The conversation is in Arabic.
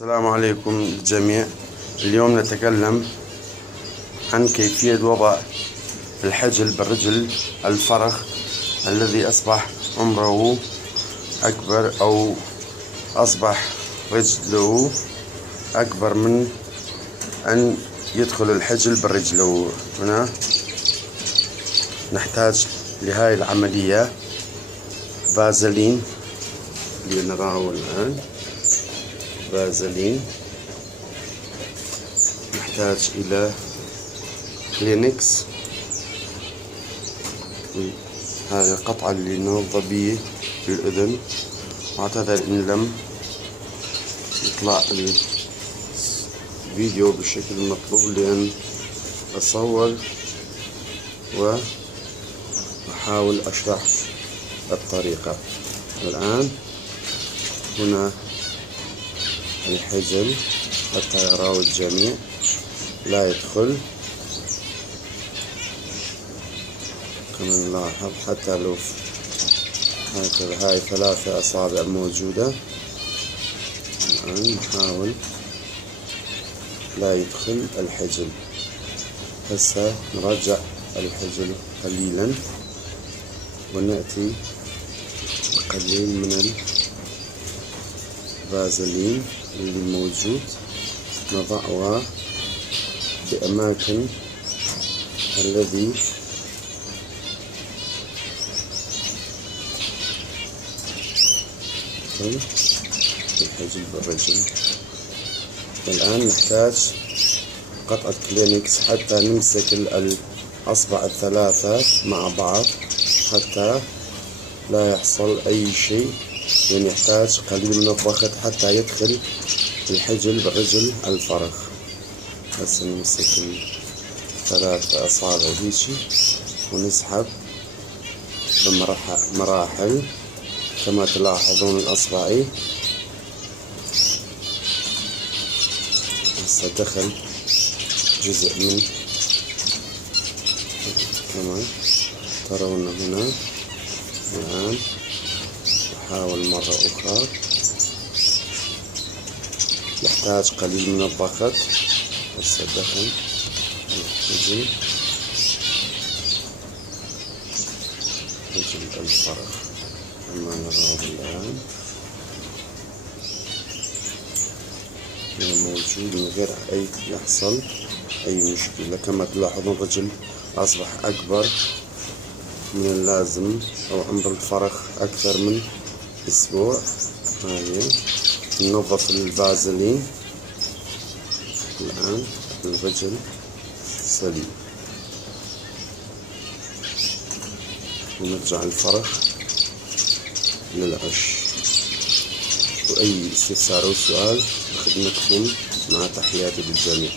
السلام عليكم للجميع. اليوم نتكلم عن كيفية وضع الحجل بالرجل الفرخ الذي أصبح عمره أكبر أو أصبح رجله أكبر من أن يدخل الحجل بالرجل. هنا نحتاج لهذه العملية فازلين اللي نراه الآن، فازلين. نحتاج إلى كلينكس، هذه القطعة اللي نوضع به الأذن. أعتذر إن لم يطلع الفيديو بالشكل المطلوب لأن أصور وأحاول أشرح الطريقة. الآن هنا الحجل حتى يراه الجميع، لا يدخل كما نلاحظ. حتى لو هكذا هاي 3 أصابع موجودة. الآن نحاول لا يدخل الحجل. هسه نرجع الحجل قليلا ونأتي بقليل من الفازلين اللي موجود، نضعها بأماكن الذي الحجل بالرجل. الآن نحتاج قطعة كلينكس حتى نمسك الأصبع ال3 مع بعض حتى لا يحصل أي شيء، يعني يحتاج قليل من الضغط حتى يدخل الحجل بالرجل الفرخ. هسه نمسك 3 أصابع هيجي ونسحب بمراحل كما تلاحظون الأصبعين. هسه دخل جزء من كما ترون هنا. الآن أحاول مرة أخرى، يحتاج قليل من الضغط. هسه دخل الحجل الفرخ كما نراه الآن، موجود من غير أي يحصل أي مشكلة. كما تلاحظون الرجل أصبح أكبر من اللازم، أو عمر الفرخ أكثر من أسبوع. هاي ننظف الفازلين. الآن الرجل سليم، ونرجع الفرخ للعش. وأي استفسار أو سؤال بخدمتكم، مع تحياتي للجميع.